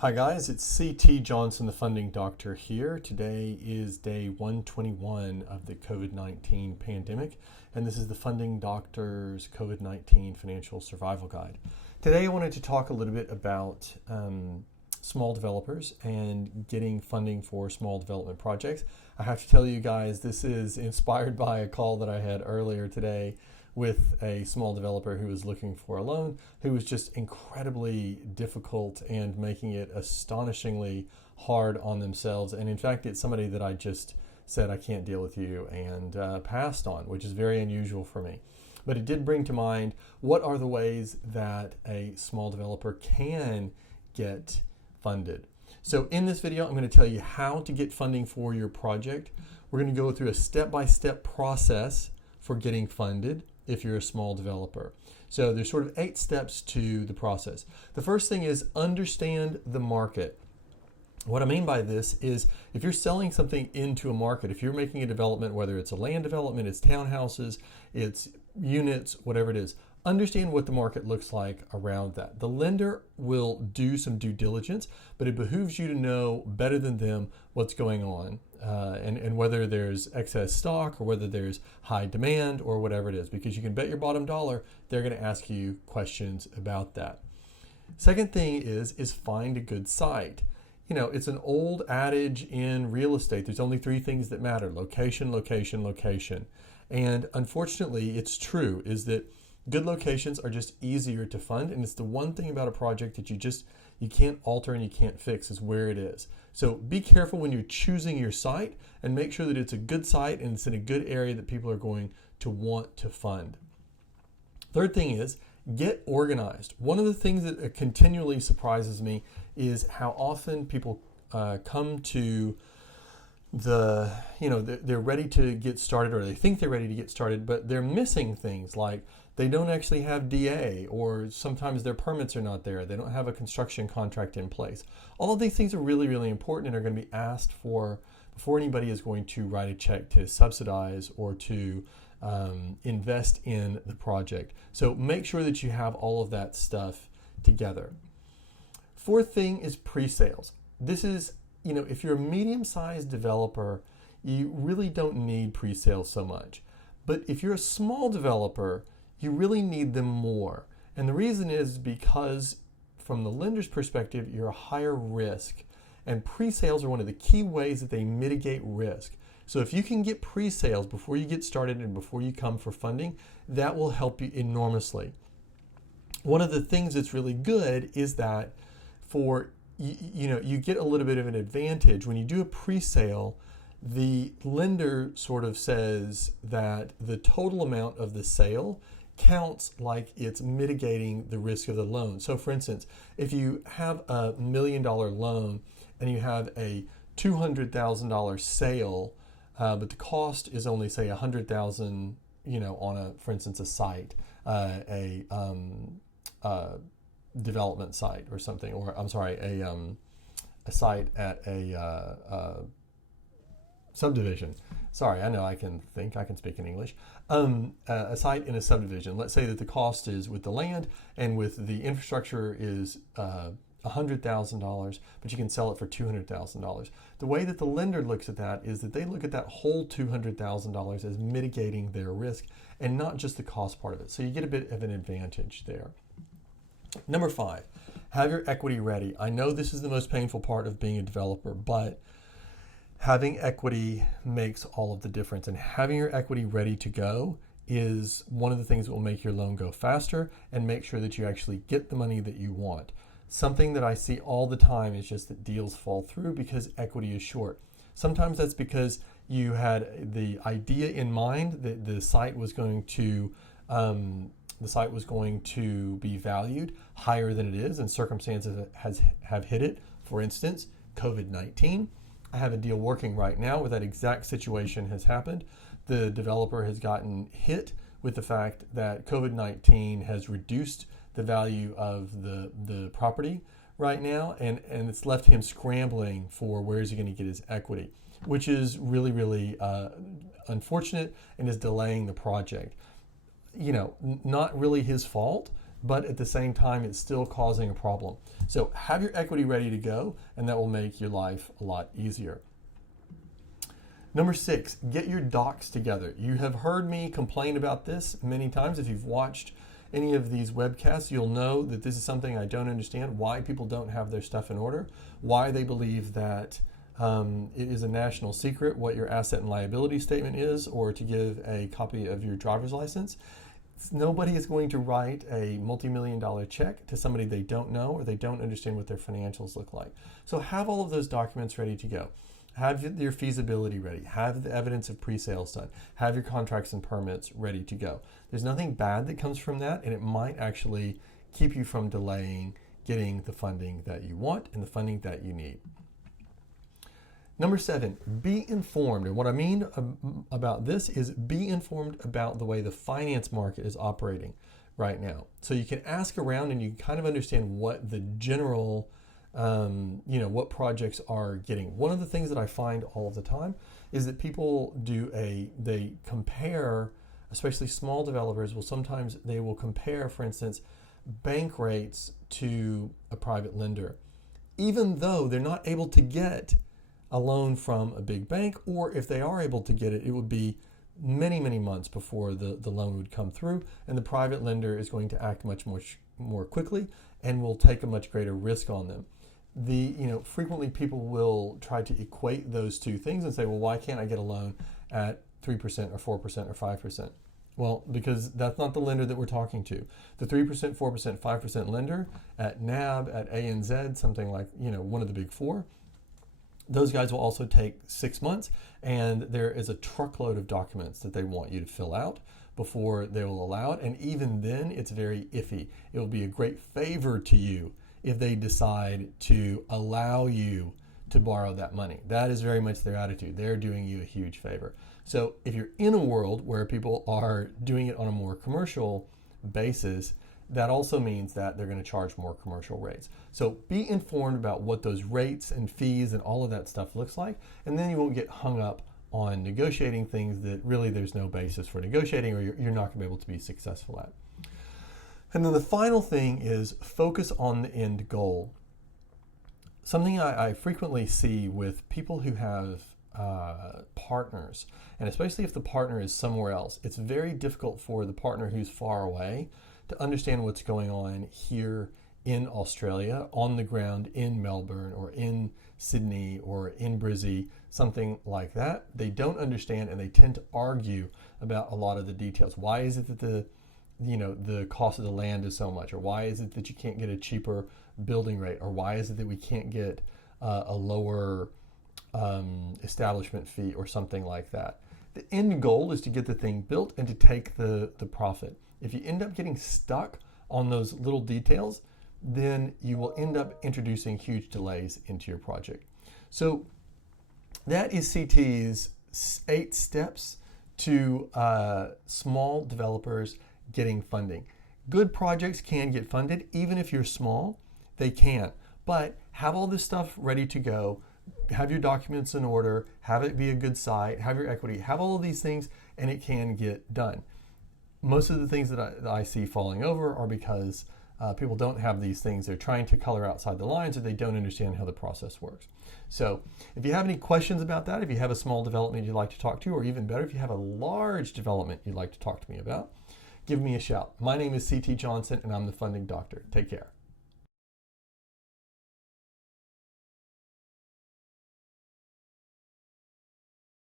Hi guys, it's CT Johnson, the Funding Doctor here. Today is day 121 of the COVID-19 pandemic, and this is the Funding Doctor's COVID-19 Financial Survival Guide. Today I wanted to talk a little bit about small developers and getting funding for small development projects. I have to tell you guys, this is inspired by a call that I had earlier today with a small developer who was looking for a loan, who was just incredibly difficult and making it astonishingly hard on themselves. And in fact, it's somebody that I just said, I can't deal with you, and passed on, which is very unusual for me. But it did bring to mind, what are the ways that a small developer can get funded? So in this video, I'm going to tell you how to get funding for your project. We're going to go through a step-by-step process for getting funded if you're a small developer. So there's sort of 8 steps to the process. The first thing is understand the market. What I mean by this is, if you're selling something into a market, if you're making a development, whether it's a land development, it's townhouses, it's units, whatever it is, understand what the market looks like around that. The lender will do some due diligence, but it behooves you to know better than them what's going on, and whether there's excess stock or whether there's high demand or whatever it is, because you can bet your bottom dollar they're going to ask you questions about that. Second thing is find a good site. You know, it's an old adage in real estate. There's only 3 things that matter: location, location, location. And unfortunately, it's true, is that good locations are just easier to fund, and it's the one thing about a project that you can't alter and you can't fix, is where it is. So be careful when you're choosing your site, and make sure that it's a good site and it's in a good area that people are going to want to fund. Third thing is, get organized. One of the things that continually surprises me is how often people come to they're ready to get started, or they think they're ready to get started, but they're missing things like they don't actually have DA, or sometimes their permits are not there. They don't have a construction contract in place. All of these things are really, really important and are going to be asked for before anybody is going to write a check to subsidize or to invest in the project. So make sure that you have all of that stuff together. Fourth thing is pre-sales. This is, if you're a medium-sized developer, you really don't need pre-sales so much. But if you're a small developer, you really need them more. And the reason is because from the lender's perspective, you're a higher risk. And pre-sales are one of the key ways that they mitigate risk. So if you can get pre-sales before you get started and before you come for funding, that will help you enormously. One of the things that's really good is that you get a little bit of an advantage. When you do a pre-sale, the lender sort of says that the total amount of the sale counts like it's mitigating the risk of the loan. So for instance, if you have a $1 million loan and you have a $200,000 sale, but the cost is only, say, $100,000, on for instance, a site, a development site or something, or I'm sorry, a site at a subdivision. Sorry, I know I can speak in English. A site in a subdivision. Let's say that the cost is, with the land and with the infrastructure, is $100,000, but you can sell it for $200,000. The way that the lender looks at that is that they look at that whole $200,000 as mitigating their risk and not just the cost part of it. So you get a bit of an advantage there. Number 5, have your equity ready. I know this is the most painful part of being a developer, but having equity makes all of the difference. And having your equity ready to go is one of the things that will make your loan go faster and make sure that you actually get the money that you want. Something that I see all the time is just that deals fall through because equity is short. Sometimes that's because you had the idea in mind that the site was going to be valued higher than it is, and circumstances have hit it. For instance, COVID-19. I have a deal working right now where that exact situation has happened. The developer has gotten hit with the fact that COVID-19 has reduced the value of the property right now, and it's left him scrambling for where is he going to get his equity, which is really, really unfortunate and is delaying the project. Not really his fault, but at the same time, it's still causing a problem. So have your equity ready to go, and that will make your life a lot easier. Number 6, get your docs together. You have heard me complain about this many times. If you've watched any of these webcasts, you'll know that this is something I don't understand, why people don't have their stuff in order, why they believe that it is a national secret what your asset and liability statement is, or to give a copy of your driver's license. Nobody is going to write a multi-million-dollar check to somebody they don't know or they don't understand what their financials look like. So have all of those documents ready to go. Have your feasibility ready. Have the evidence of pre-sales done. Have your contracts and permits ready to go. There's nothing bad that comes from that, and it might actually keep you from delaying getting the funding that you want and the funding that you need. Number 7, be informed. And what I mean about this is be informed about the way the finance market is operating right now. So you can ask around and you can kind of understand what the general, what projects are getting. One of the things that I find all of the time is that people they compare, especially small developers they will compare, for instance, bank rates to a private lender, even though they're not able to get a loan from a big bank, or if they are able to get it, it would be many, many months before the loan would come through, and the private lender is going to act much more quickly and will take a much greater risk on them. Frequently people will try to equate those two things and say, well, why can't I get a loan at 3% or 4% or 5%? Well, because that's not the lender that we're talking to. The 3%, 4%, 5% lender at NAB, at ANZ, something like, one of the big four, those guys will also take 6 months, and there is a truckload of documents that they want you to fill out before they will allow it. And even then, it's very iffy. It will be a great favor to you if they decide to allow you to borrow that money. That is very much their attitude. They're doing you a huge favor. So if you're in a world where people are doing it on a more commercial basis, that also means that they're going to charge more commercial rates. So be informed about what those rates and fees and all of that stuff looks like, and then you won't get hung up on negotiating things that really there's no basis for negotiating, or you're not going to be able to be successful at. And then the final thing is focus on the end goal. Something I frequently see with people who have partners, and especially if the partner is somewhere else, it's very difficult for the partner who's far away to understand what's going on here in Australia, on the ground in Melbourne or in Sydney or in Brizzy, something like that. They don't understand, and they tend to argue about a lot of the details. Why is it that the cost of the land is so much? Or why is it that you can't get a cheaper building rate? Or why is it that we can't get a lower establishment fee or something like that? The end goal is to get the thing built and to take the profit. If you end up getting stuck on those little details, then you will end up introducing huge delays into your project. So that is CT's 8 steps to small developers getting funding. Good projects can get funded. Even if you're small, they can. But have all this stuff ready to go. Have your documents in order. Have it be a good site. Have your equity. Have all of these things, and it can get done. Most of the things that I see falling over are because people don't have these things. They're trying to color outside the lines, or they don't understand how the process works. So if you have any questions about that, if you have a small development you'd like to talk to, or even better, if you have a large development you'd like to talk to me about, give me a shout. My name is CT Johnson, and I'm the Funding Doctor. Take care.